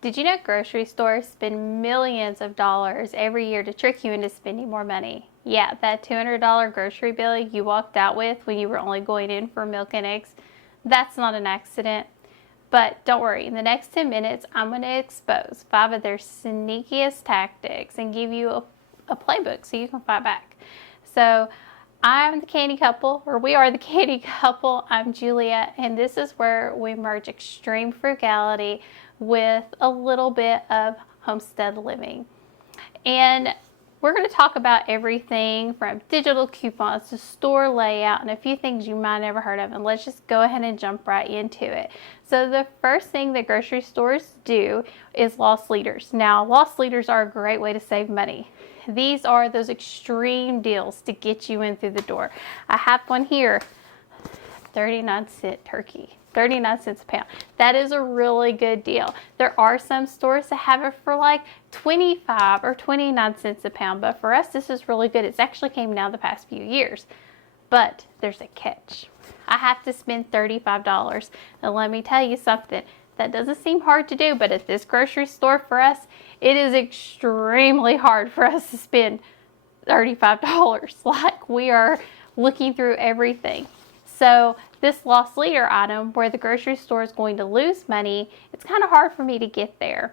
Did you know grocery stores spend millions of dollars every year to trick you into spending more money? Yeah, that $200 grocery bill you walked out with when you were only going in for milk and eggs, that's not an accident. But don't worry, in the next 10 minutes, I'm going to expose 5 of their sneakiest tactics and give you a playbook so you can fight back. So I'm the Canny Couple, or we are the Canny Couple. I'm Julia, and this is where we merge extreme frugality with a little bit of homestead living. And we're going to talk about everything from digital coupons to store layout and a few things you might never heard of. And let's just go ahead and jump right into it. So the first thing that grocery stores do is loss leaders. Now, loss leaders are a great way to save money. These are those extreme deals to get you in through the door. I have one here, 39-cent turkey. 39 cents a pound. That is a really good deal. There are some stores that have it for like 25 or 29 cents a pound, but for us this is really good. It's actually came down the past few years, but there's a catch. I have to spend $35. And let me tell you something, that doesn't seem hard to do, but at this grocery store for us, it is extremely hard for us to spend $35. Like, we are looking through everything. So this loss leader item, where the grocery store is going to lose money, it's kind of hard for me to get there.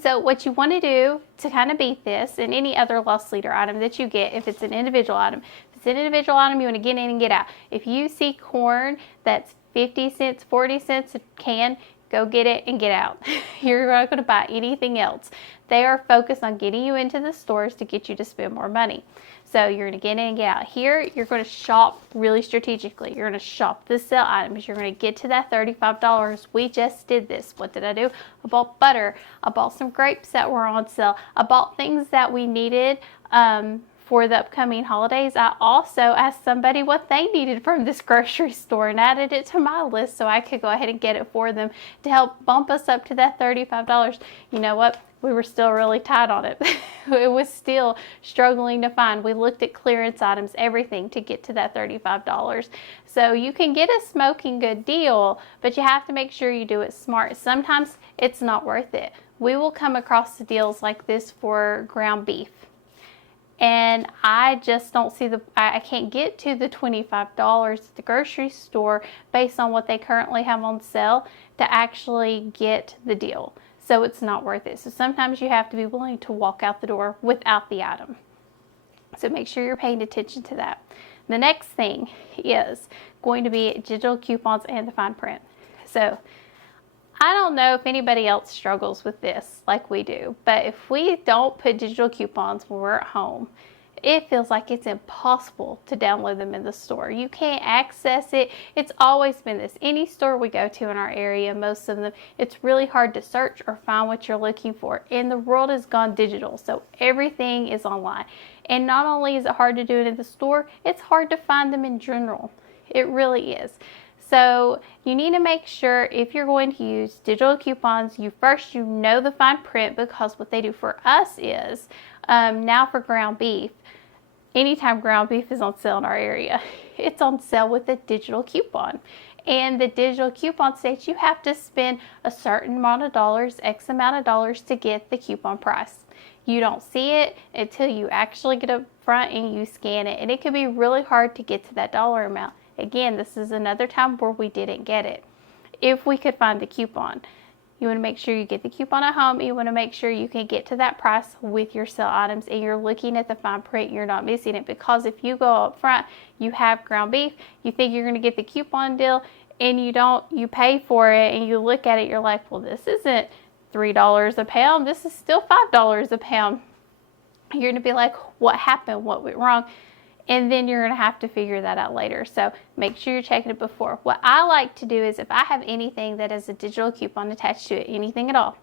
So what you want to do to kind of beat this, and any other loss leader item that you get, if it's an individual item, you want to get in and get out. If you see corn that's 50 cents, 40 cents a can, go get it and get out. You're not going to buy anything else. They are focused on getting you into the stores to get you to spend more money. So you're going to get in and get out. Here, you're going to shop really strategically. You're going to shop the sale items. You're going to get to that $35. We just did this. What did I do? I bought butter. I bought some grapes that were on sale. I bought things that we needed for the upcoming holidays. I also asked somebody what they needed from this grocery store and added it to my list so I could go ahead and get it for them to help bump us up to that $35. You know what? We were still really tight on it. It was still struggling to find. We looked at clearance items, everything to get to that $35. So you can get a smoking good deal, but you have to make sure you do it smart. Sometimes it's not worth it. We will come across the deals like this for ground beef. And I just don't see I can't get to the $25 at the grocery store based on what they currently have on sale to actually get the deal. So it's not worth it. So sometimes you have to be willing to walk out the door without the item. So make sure you're paying attention to that. The next thing is going to be digital coupons and the fine print. So I don't know if anybody else struggles with this like we do, but if we don't put digital coupons when we're at home, it feels like it's impossible to download them in the store. You can't access it. It's always been this. Any store we go to in our area, most of them, it's really hard to search or find what you're looking for. And the world has gone digital, so everything is online. And not only is it hard to do it in the store, it's hard to find them in general. It really is. So you need to make sure if you're going to use digital coupons, you know the fine print, because what they do for us is, now for ground beef, anytime ground beef is on sale in our area, it's on sale with a digital coupon. And the digital coupon states you have to spend a certain amount of dollars, X amount of dollars, to get the coupon price. You don't see it until you actually get up front and you scan it. And it can be really hard to get to that dollar amount. Again, this is another time where we didn't get it. If we could find the coupon, you want to make sure you get the coupon at home. You want to make sure you can get to that price with your sale items and you're looking at the fine print, you're not missing it. Because if you go up front, you have ground beef, you think you're going to get the coupon deal and you don't, you pay for it and you look at it, you're like, well, this isn't $3 a pound, this is still $5 a pound. You're going to be like, what happened? What went wrong? And then you're going to have to figure that out later. So make sure you're checking it before. What I like to do is, if I have anything that has a digital coupon attached to it, anything at all,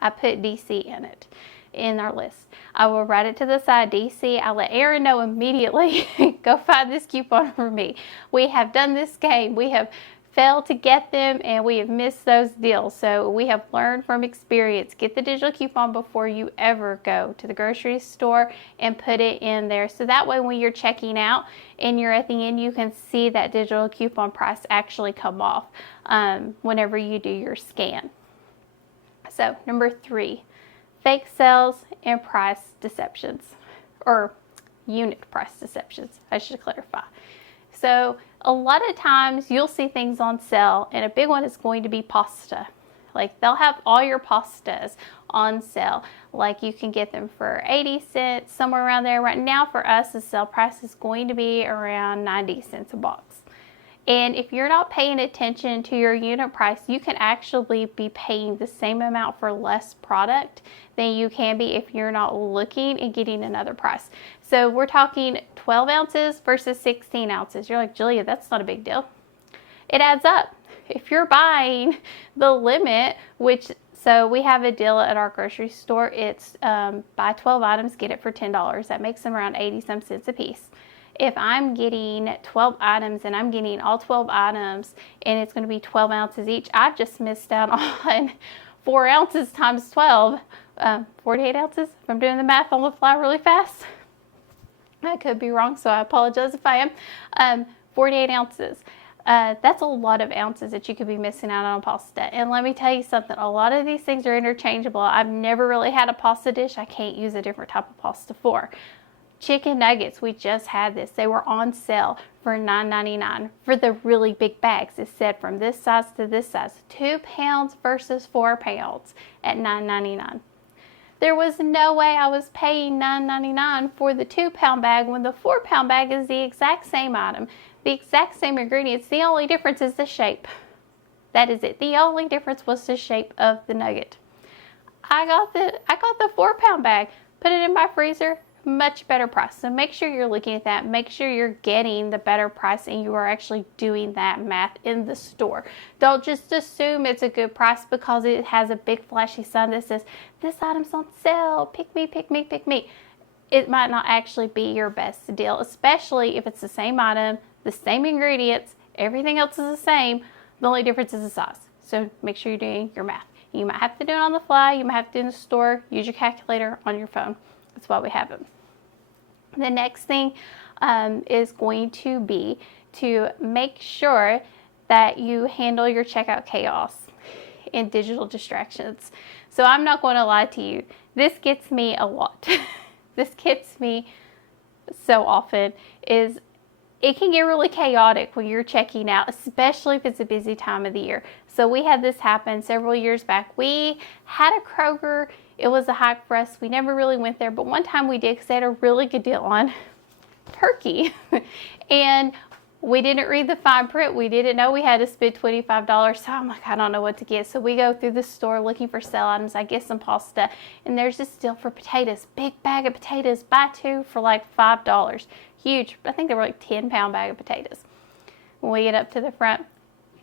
I put DC in it, in our list. I will write it to the side, DC. I let Aaron know immediately, go find this coupon for me. We have done this game. We have failed to get them and we have missed those deals. So we have learned from experience. Get the digital coupon before you ever go to the grocery store and put it in there. So that way when you're checking out and you're at the end, you can see that digital coupon price actually come off whenever you do your scan. So number 3, fake sales and price deceptions, or unit price deceptions, I should clarify. So a lot of times you'll see things on sale, and a big one is going to be pasta. Like they'll have all your pastas on sale. Like you can get them for 80 cents, somewhere around there. Right now for us, the sale price is going to be around 90 cents a box. And if you're not paying attention to your unit price, you can actually be paying the same amount for less product than you can be if you're not looking and getting another price. So we're talking 12 ounces versus 16 ounces. You're like, Julia, that's not a big deal. It adds up. If you're buying the limit, so we have a deal at our grocery store. It's buy 12 items, get it for $10. That makes them around 80 some cents a piece. If I'm getting 12 items and I'm getting all 12 items and it's going to be 12 ounces each, I've just missed out on 4 ounces times 12, 48 ounces, if I'm doing the math on the fly really fast. I could be wrong, so I apologize if I am. 48 ounces. That's a lot of ounces that you could be missing out on pasta. And let me tell you something, a lot of these things are interchangeable. I've never really had a pasta dish I can't use a different type of pasta for. Chicken nuggets, we just had this. They were on sale for $9.99 for the really big bags. It said from this size to this size, 2 pounds versus 4 pounds at $9.99. There was no way I was paying $9.99 for the 2-pound bag when the 4-pound bag is the exact same item, the exact same ingredients. The only difference is the shape. That is it. The only difference was the shape of the nugget. I got the 4-pound bag, put it in my freezer. Much better price. So make sure you're looking at that. Make sure you're getting the better price and you are actually doing that math in the store. Don't just assume it's a good price because it has a big flashy sign that says, this item's on sale, pick me, pick me, pick me. It might not actually be your best deal, especially if it's the same item, the same ingredients, everything else is the same. The only difference is the size. So make sure you're doing your math. You might have to do it on the fly. You might have to do it in the store. Use your calculator on your phone. That's why we have them. The next thing is going to be to make sure that you handle your checkout chaos and digital distractions. So I'm not going to lie to you. This gets me a lot. This gets me so often is it can get really chaotic when you're checking out, especially if it's a busy time of the year. So we had this happen several years back. We had a Kroger. It was a hike for us. We never really went there, but one time we did because they had a really good deal on turkey. And we didn't read the fine print. We didn't know we had to spend $25. So I'm like, I don't know what to get. So we go through the store looking for sale items. I get some pasta, and there's this deal for potatoes. Big bag of potatoes, buy 2 for like $5. Huge. I think they were like 10-pound bag of potatoes. When we get up to the front,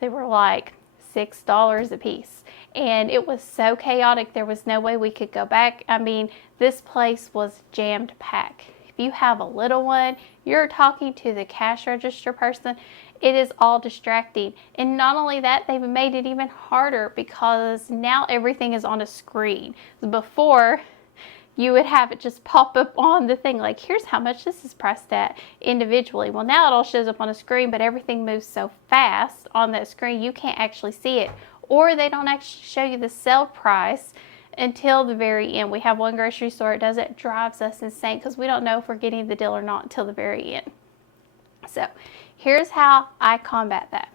they were like $6 a piece. And it was so chaotic, there was no way we could go back. I mean, this place was jammed packed. If you have a little one, you're talking to the cash register person, it is all distracting. And not only that, they've made it even harder because now everything is on a screen. Before, you would have it just pop up on the thing like, here's how much this is priced at individually. Well, now it all shows up on a screen, but everything moves so fast on that screen, you can't actually see it. Or they don't actually show you the sale price until the very end. We have one grocery store that does it. It drives us insane because we don't know if we're getting the deal or not until the very end. So here's how I combat that.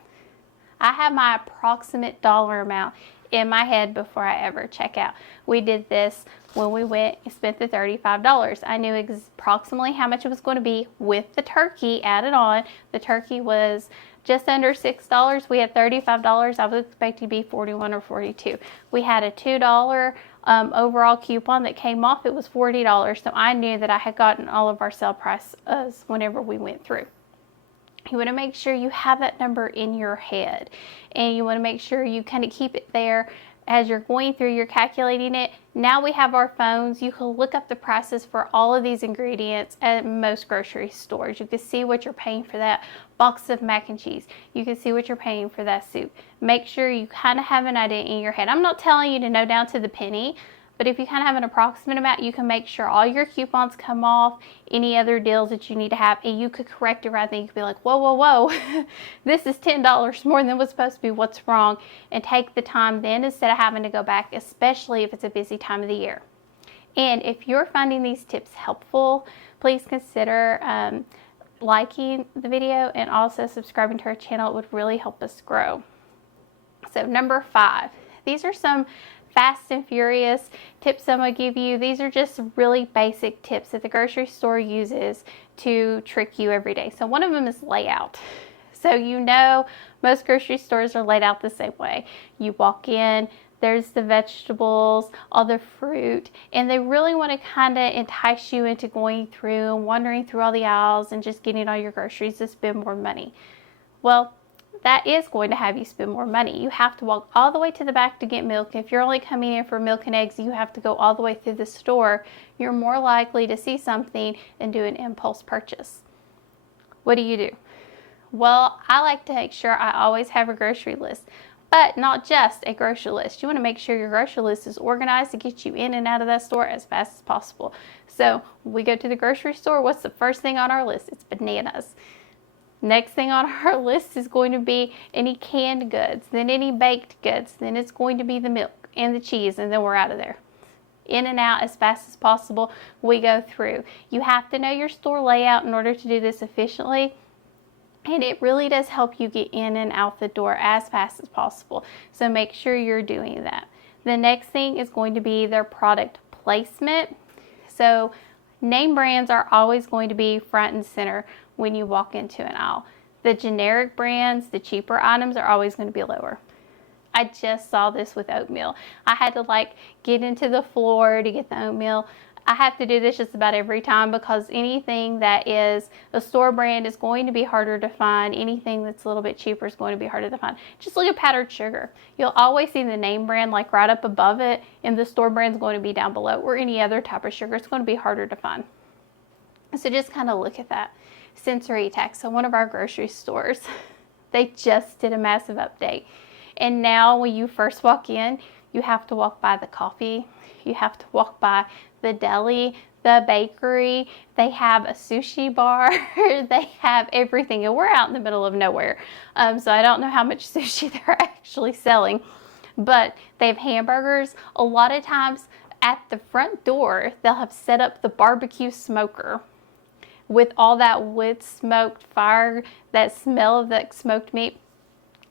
I have my approximate dollar amount in my head before I ever check out. We did this when we went and spent the $35. I knew approximately how much it was going to be with the turkey added on. The turkey was just under $6. We had $35. I was expecting to be $41 or $42. We had a $2 overall coupon that came off. It was $40. So I knew that I had gotten all of our sale prices whenever we went through. You want to make sure you have that number in your head, and you want to make sure you kind of keep it there as you're going through, you're calculating it. Now we have our phones. You can look up the prices for all of these ingredients at most grocery stores. You can see what you're paying for that box of mac and cheese. You can see what you're paying for that soup. Make sure you kind of have an idea in your head. I'm not telling you to know down to the penny, But if you kind of have an approximate amount, you can make sure all your coupons come off, any other deals that you need to have, and you could correct it right then. You could be like, whoa, whoa, whoa, this is $10 more than what's supposed to be, what's wrong? And take the time then instead of having to go back, especially if it's a busy time of the year. And if you're finding these tips helpful, please consider liking the video and also subscribing to our channel. It would really help us grow. So number 5, these are some fast and furious tips I'm going to give you. These are just really basic tips that the grocery store uses to trick you every day. So one of them is layout. So you know most grocery stores are laid out the same way. You walk in, there's the vegetables, all the fruit, and they really want to kind of entice you into going through and wandering through all the aisles and just getting all your groceries to spend more money. Well, that is going to have you spend more money. You have to walk all the way to the back to get milk. If you're only coming in for milk and eggs, you have to go all the way through the store. You're more likely to see something and do an impulse purchase. What do? Well, I like to make sure I always have a grocery list, but not just a grocery list. You want to make sure your grocery list is organized to get you in and out of that store as fast as possible. So when we go to the grocery store, what's the first thing on our list? It's bananas. Next thing on our list is going to be any canned goods, then any baked goods, then it's going to be the milk and the cheese, and then we're out of there. In and out as fast as possible, we go through. You have to know your store layout in order to do this efficiently, and it really does help you get in and out the door as fast as possible. So make sure you're doing that. The next thing is going to be their product placement. So name brands are always going to be front and center when you walk into an aisle. The generic brands, the cheaper items are always going to be lower. I just saw this with oatmeal. I had to get into the floor to get the oatmeal. I have to do this just about every time because anything that is a store brand is going to be harder to find. Anything that's a little bit cheaper is going to be harder to find. Just look at powdered sugar. You'll always see the name brand right up above it, and the store brand is going to be down below, or any other type of sugar. It's going to be harder to find. So just kind of look at that. Sensory tax. So one of our grocery stores, they just did a massive update. And now when you first walk in, you have to walk by the coffee. You have to walk by the deli, the bakery. They have a sushi bar. They have everything. And we're out in the middle of nowhere. So I don't know how much sushi they're actually selling. But they have hamburgers. A lot of times at the front door, they'll have set up the barbecue smoker with all that wood smoked fire, that smell of that smoked meat.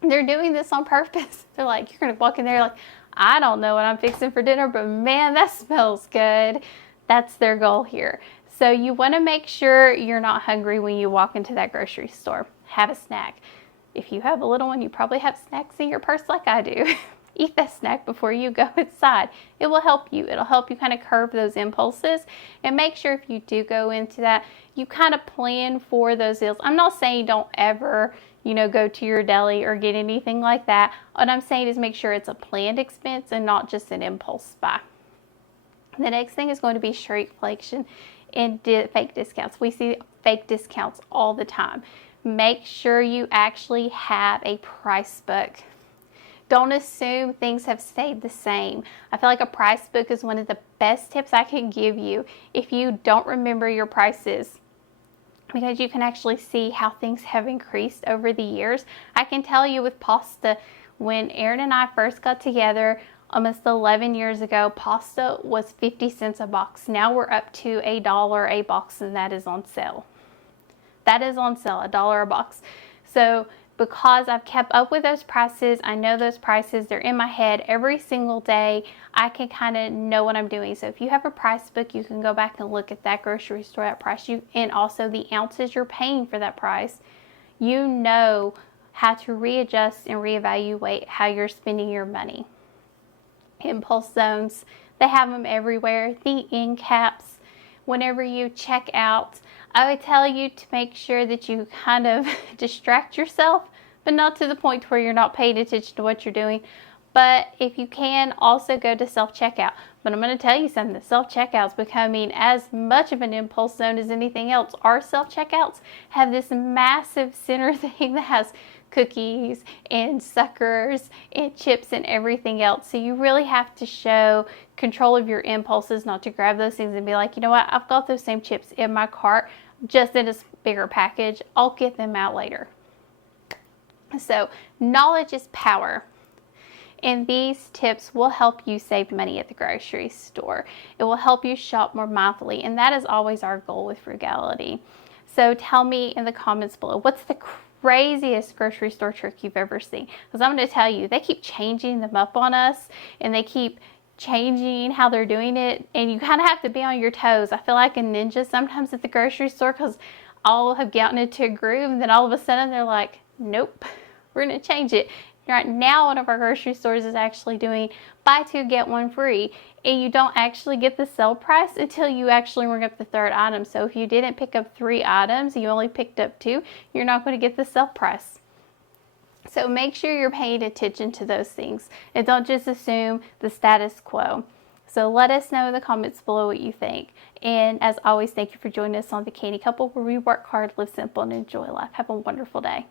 They're doing this on purpose. They're like, you're going to walk in there like, I don't know what I'm fixing for dinner, but man, that smells good. That's their goal here. So you want to make sure you're not hungry when you walk into that grocery store. Have a snack. If you have a little one, you probably have snacks in your purse like I do. Eat that snack before you go inside. It will help you. It'll help you kind of curb those impulses, and make sure if you do go into that, you kind of plan for those deals. I'm not saying don't ever, go to your deli or get anything like that. What I'm saying is make sure it's a planned expense and not just an impulse buy. The next thing is going to be shrinkflation and fake discounts. We see fake discounts all the time. Make sure you actually have a price book. Don't assume things have stayed the same. I feel like a price book is one of the best tips I can give you if you don't remember your prices, because you can actually see how things have increased over the years. I can tell you with pasta, when Aaron and I first got together almost 11 years ago, pasta was 50 cents a box. Now we're up to $1 a box, and that is on sale. That is on sale, $1 a box. So because I've kept up with those prices, I know those prices, they're in my head every single day. I can kind of know what I'm doing. So if you have a price book, you can go back and look at that grocery store, that price, and also the ounces you're paying for that price. You know how to readjust and reevaluate how you're spending your money. Impulse zones, they have them everywhere. The end caps, whenever you check out, I would tell you to make sure that you kind of distract yourself, but not to the point where you're not paying attention to what you're doing. But if you can, also go to self-checkout. But I'm going to tell you something, the self-checkout is becoming as much of an impulse zone as anything else. Our self-checkouts have this massive center thing that has cookies and suckers and chips and everything else. So you really have to show control of your impulses, not to grab those things and be like, you know what, I've got those same chips in my cart, just in a bigger package. I'll get them out later. So knowledge is power. And these tips will help you save money at the grocery store. It will help you shop more mindfully, and that is always our goal with frugality. So tell me in the comments below, what's the craziest grocery store trick you've ever seen? Because I'm going to tell you, they keep changing them up on us, and they keep changing how they're doing it, and you kind of have to be on your toes. I feel like a ninja sometimes at the grocery store, because I'll have gotten into a groove, and then all of a sudden they're like, nope, we're going to change it. Right now, one of our grocery stores is actually doing buy two, get one free. And you don't actually get the sale price until you actually ring up the third item. So if you didn't pick up 3 items, you only picked up 2, you're not going to get the sale price. So make sure you're paying attention to those things and don't just assume the status quo. So let us know in the comments below what you think. And as always, thank you for joining us on the Canny Couple, where we work hard, live simple, and enjoy life. Have a wonderful day.